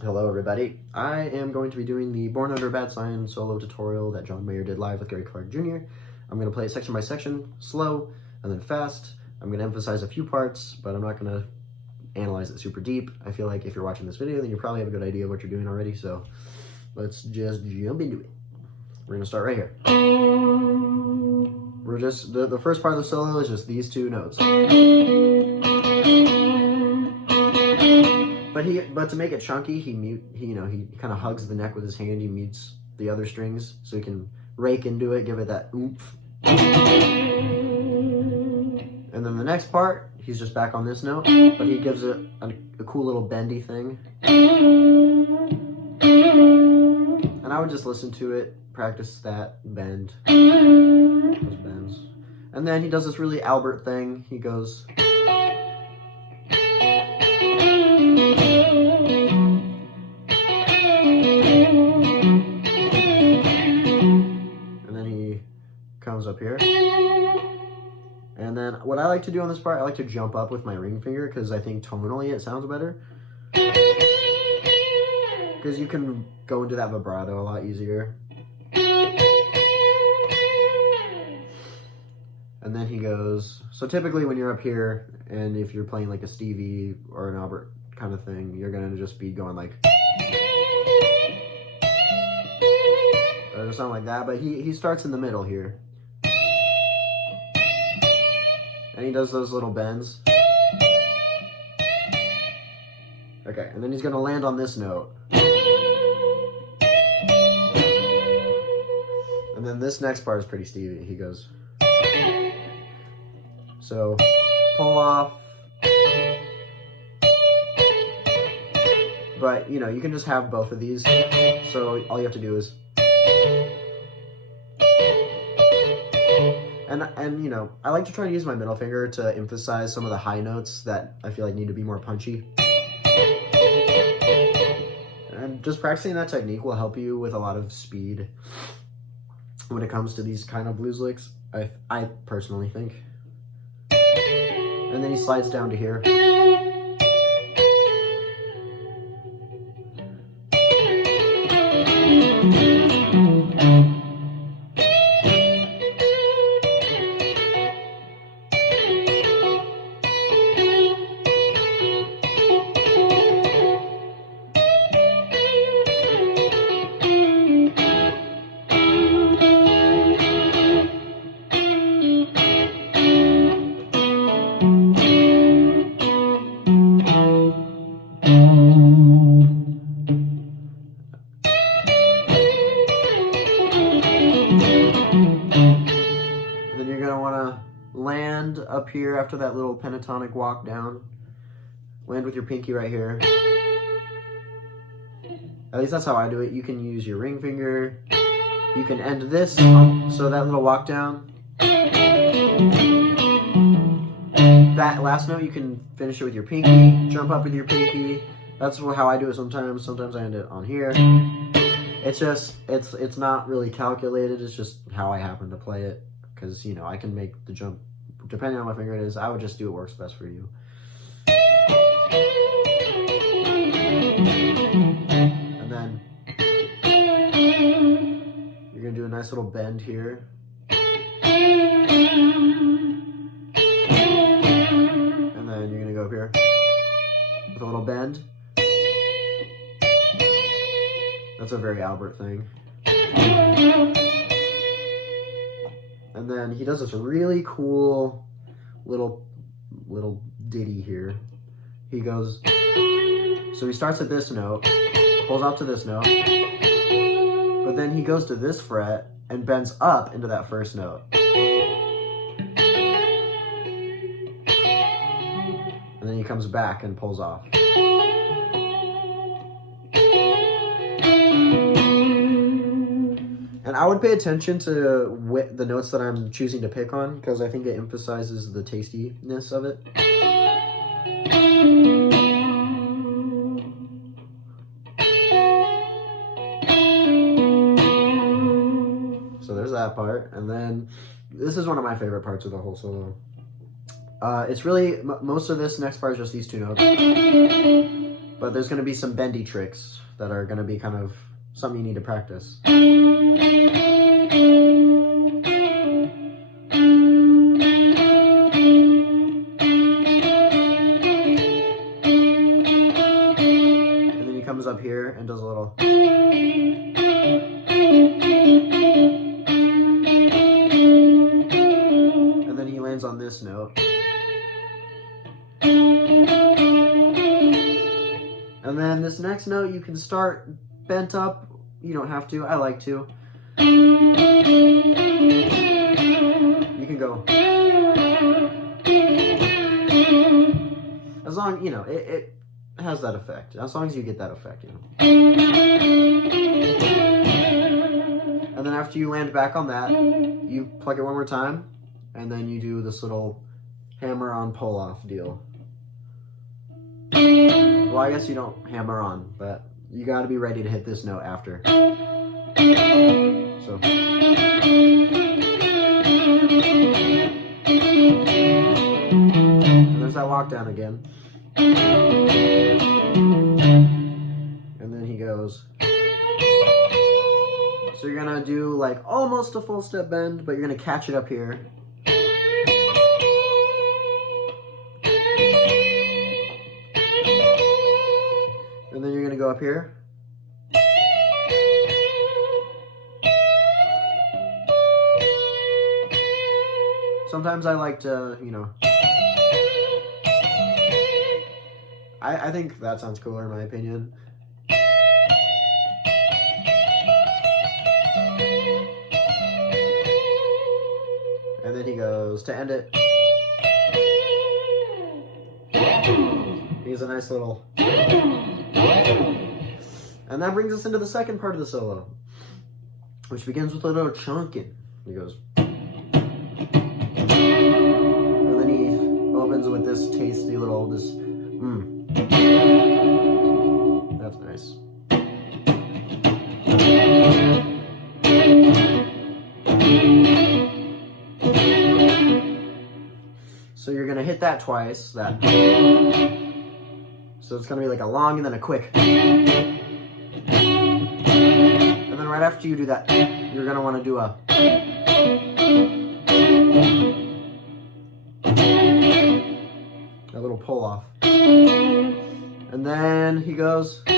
Hello everybody, I am going to be doing the Born Under Bad Sign solo tutorial that John Mayer did live with Gary Clark Jr. I'm going to play it section by section, slow, and then fast. I'm going to emphasize a few parts, but I'm not going to analyze it super deep. I feel like if you're watching this video, then you probably have a good idea of what you're doing already, so let's just jump into it. We're going to start right here. We're just, the first part of the solo is just these two notes. But to make it chunky, he kind of hugs the neck with his hand. He mutes the other strings so he can rake into it, give it that oomph. And then the next part, he's just back on this note, but he gives it a cool little bendy thing. And I would just listen to it, practice that bend, those bends. And then he does this really Albert thing. He goes. Comes up here, and then what I like to do on this part, I like to jump up with my ring finger because I think tonally it sounds better, because you can go into that vibrato a lot easier. And then he goes, so typically when you're up here and if you're playing like a Stevie or an Albert kind of thing, you're gonna just be going like or something like that, but he starts in the middle here. And he does those little bends. Okay, and then he's gonna land on this note. And then this next part is pretty Stevie. He goes. So, pull off. But, you know, you can just have both of these. So all you have to do is. And you know, I like to try to use my middle finger to emphasize some of the high notes that I feel like need to be more punchy. And just practicing that technique will help you with a lot of speed when it comes to these kind of blues licks, I personally think. And then he slides down to here. Land up here after that little pentatonic walk down. Land with your pinky right here. At least that's how I do it. You can use your ring finger. You can end this, so that little walk down. That last note, you can finish it with your pinky. Jump up with your pinky. That's how I do it sometimes. Sometimes I end it on here. It's just, it's not really calculated. It's just how I happen to play it. Because, you know, I can make the jump depending on my finger it is. I would just do what works best for you. And then you're going to do a nice little bend here. And then you're going to go up here with a little bend. That's a very Albert thing. And then he does this really cool little ditty here. He goes, so he starts at this note, pulls out to this note, but then he goes to this fret and bends up into that first note. And then he comes back and pulls off. And I would pay attention to the notes that I'm choosing to pick on, because I think it emphasizes the tastiness of it. So there's that part. And then this is one of my favorite parts of the whole solo. It's really, most of this next part is just these two notes. But there's going to be some bendy tricks that are going to be kind of something you need to practice. Comes up here and does a little, and then he lands on this note, and then this next note you can start bent up. You don't have to. I like to. You can go as long, you know, it has that effect. As long as you get that effect, you know. And then after you land back on that, you pluck it one more time, and then you do this little hammer on pull off deal. Well, I guess you don't hammer on, but you got to be ready to hit this note after. So. And there's that lockdown again. And then he goes. So you're gonna do like almost a full step bend, but you're gonna catch it up here. And then you're gonna go up here. Sometimes I like to, you know, I think that sounds cooler in my opinion. And then he goes to end it. He's a nice little. And that brings us into the second part of the solo, which begins with a little chunking. He goes. And then he opens with this tasty little, That's nice. So you're gonna hit that twice, that. So it's gonna be like a long and then a quick. And then right after you do that, you're gonna wanna do a. A little pull off. And then he goes. I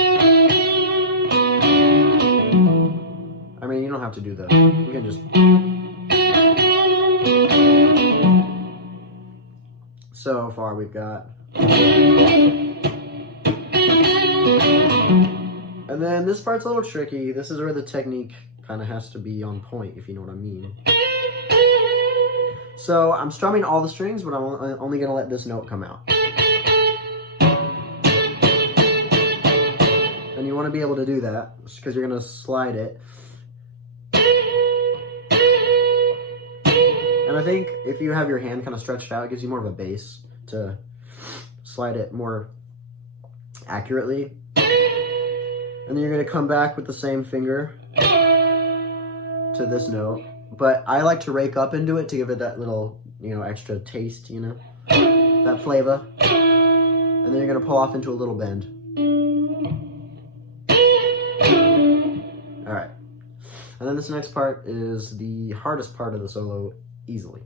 mean, you don't have to do that. You can just. So far we've got. And then this part's a little tricky. This is where the technique kind of has to be on point, if you know what I mean. So I'm strumming all the strings, but I'm only going to let this note come out. And you want to be able to do that, because you're going to slide it. And I think if you have your hand kind of stretched out, it gives you more of a base to slide it more accurately. And then you're going to come back with the same finger to this note. But I like to rake up into it to give it that little, you know, extra taste, you know, that flavor. And then you're going to pull off into a little bend. All right. And then this next part is the hardest part of the solo easily.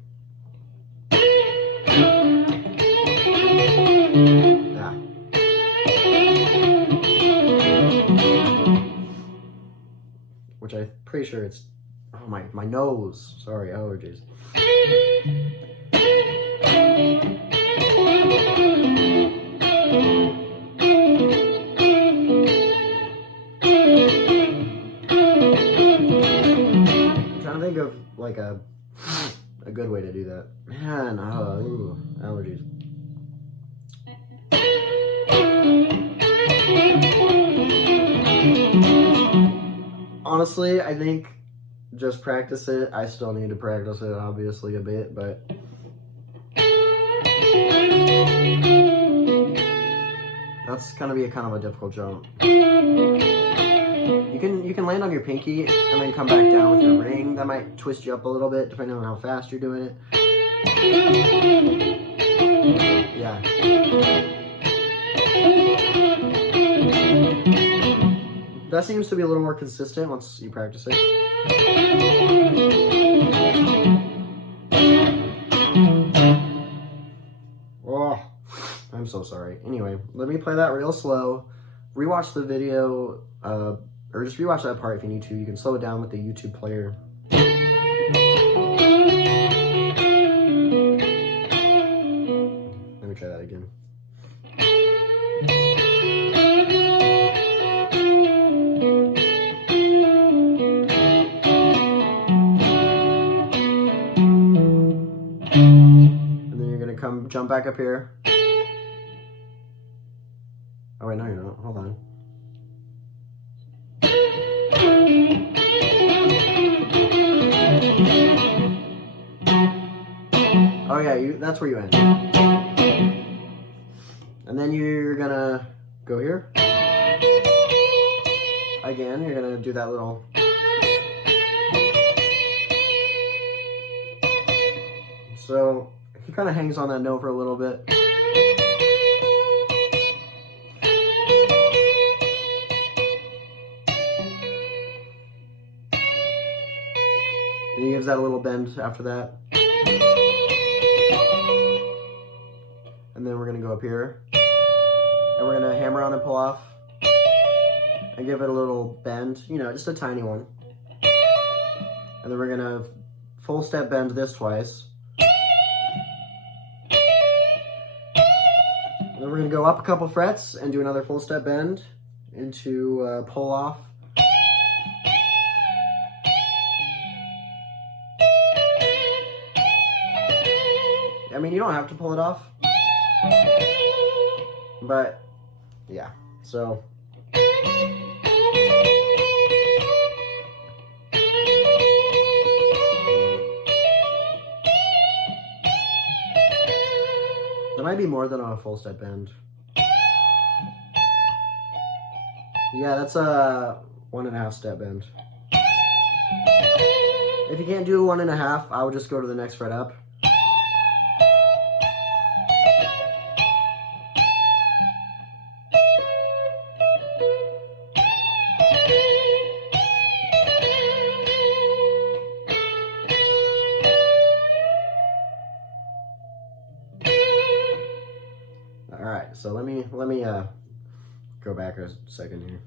Ah. Which I'm pretty sure it's, oh my nose, sorry, allergies. I'm trying to think of like a good way to do that. Man, allergies. Honestly, I think just practice it. I still need to practice it, obviously, a bit, but that's gonna be a kind of a difficult jump. You can land on your pinky and then come back down with your ring. That might twist you up a little bit, depending on how fast you're doing it. Yeah. That seems to be a little more consistent once you practice it. Oh, I'm so sorry. Anyway, let me play that real slow. Rewatch the video, or just rewatch that part if you need to. You can slow it down with the YouTube player. Let me try that again. And then you're gonna jump back up here. Oh wait, no you're not. Hold on. Oh yeah, that's where you end. And then you're gonna go here. Again, you're gonna do that little. So he kind of hangs on that note for a little bit. And he gives that a little bend after that. And then we're going to go up here. And we're going to hammer on and pull off. And give it a little bend, you know, just a tiny one. And then we're going to full step bend this twice. And then we're going to go up a couple frets and do another full step bend into pull off. I mean, you don't have to pull it off, but yeah, so. There might be more than a full step bend. Yeah, that's a 1.5 step bend. If you can't do 1.5, I would just go to the next fret up. All right, so let me go back a second here.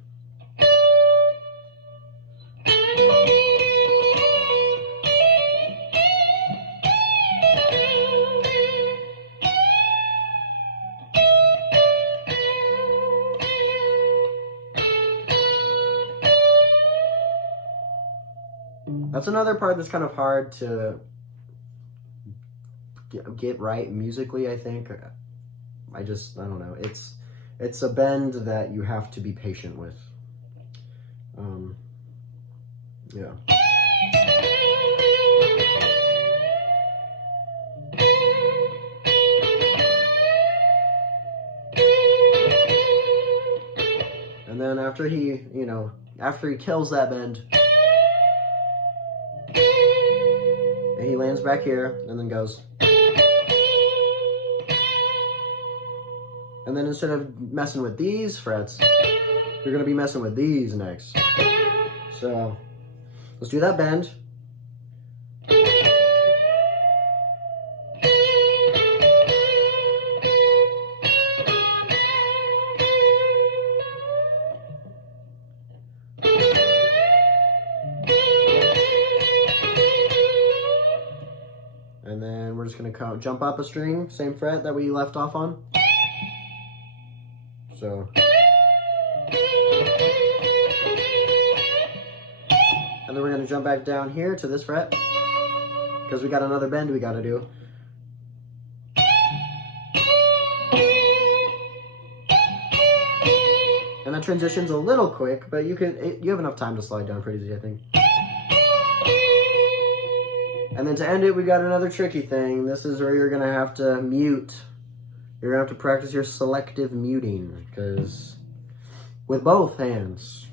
That's another part that's kind of hard to get right musically, I think. I don't know. It's a bend that you have to be patient with. Yeah. And then after he kills that bend, and he lands back here and then goes. And then instead of messing with these frets, you're going to be messing with these next. So let's do that bend. And then we're just going to jump up a string, same fret that we left off on. So, and then we're going to jump back down here to this fret because we got another bend we got to do. And that transition's a little quick, but you have enough time to slide down pretty easy, I think. And then to end it, we got another tricky thing. This is where you're going to have to mute. You're going to have to practice your selective muting, because with both hands.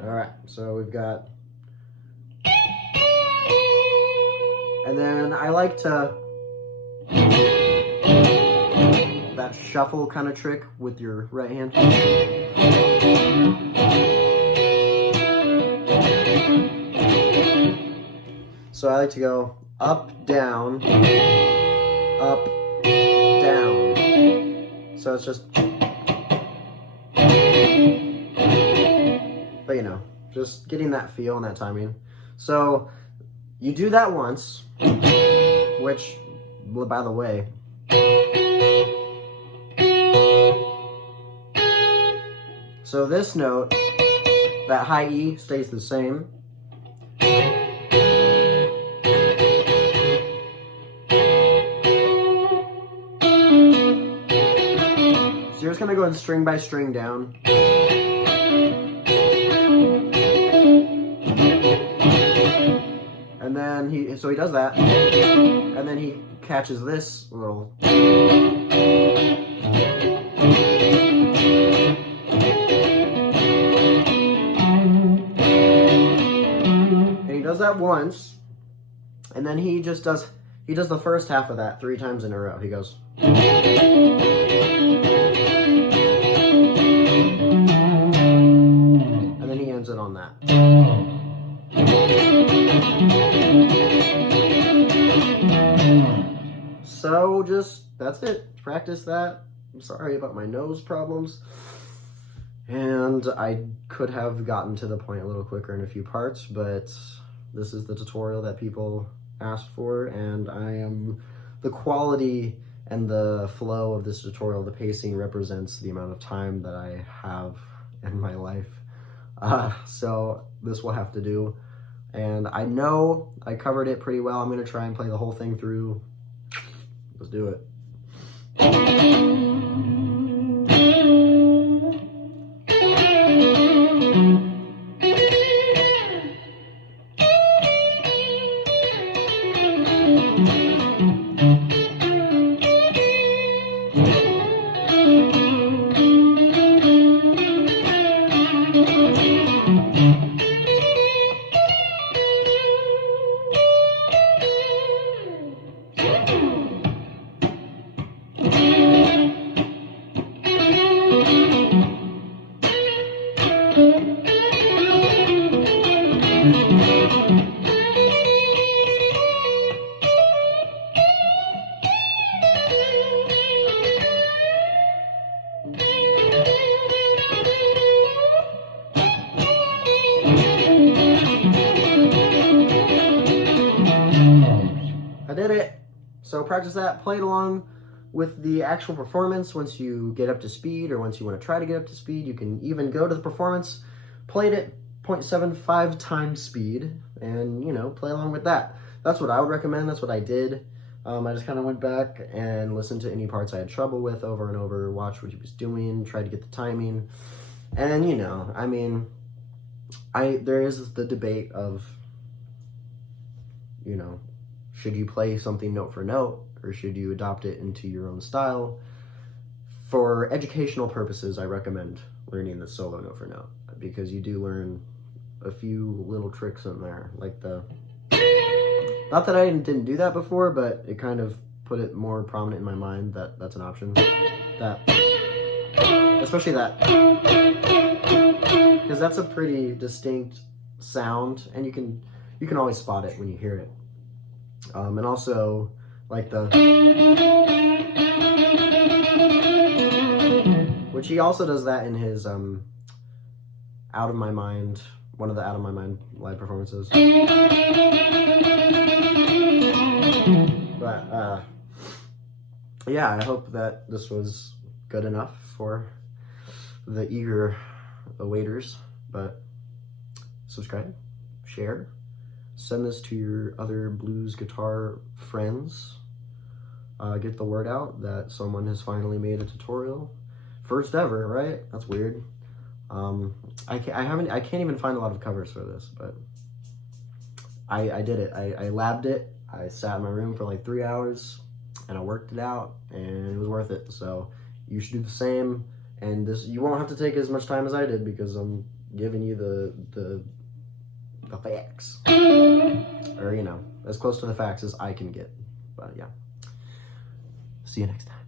Alright, so we've got... And then I like to, that shuffle kind of trick with your right hand. So I like to go up, down, up, down. So it's just, but you know, just getting that feel and that timing. So you do that once, which, by the way, so this note, that high E stays the same. So you're just gonna go and string by string down. And then he does that, and then he catches this little. And he does that once, and then he does the first half of that 3 times in a row. He goes. And then he ends it on that. So that's it. Practice that. I'm sorry about my nose problems. And I could have gotten to the point a little quicker in a few parts, but this is the tutorial that people asked for, and the quality and the flow of this tutorial, the pacing represents the amount of time that I have in my life. So this will have to do. And I know I covered it pretty well. I'm going to try and play the whole thing through. Let's do it. I did it. So practice that, play it along with the actual performance. Once you get up to speed, or once you want to try to get up to speed, you can even go to the performance, play it at 0.75 times speed, and play along with that. That's what I would recommend. That's what I did. I just kind of went back and listened to any parts I had trouble with over and over, watched what he was doing, tried to get the timing. And there is the debate of, should you play something note for note, or should you adopt it into your own style? For educational purposes, I recommend learning the solo note for note, because you do learn a few little tricks in there, like not that I didn't do that before, but it kind of put it more prominent in my mind that that's an option. Especially that, because that's a pretty distinct sound, and you can always spot it when you hear it. And also, like which he also does that in his Out of My Mind, one of the Out of My Mind live performances. But yeah, I hope that this was good enough for the eager awaiters. But subscribe, share, send this to your other blues guitar friends. Get the word out that someone has finally made a tutorial. First ever, right? That's weird. I can't even find a lot of covers for this, but I did it. I labbed it. I sat in my room for like 3 hours, and I worked it out, and it was worth it. So you should do the same. And you won't have to take as much time as I did, because I'm giving you the facts, or as close to the facts as I can get. But yeah. See you next time.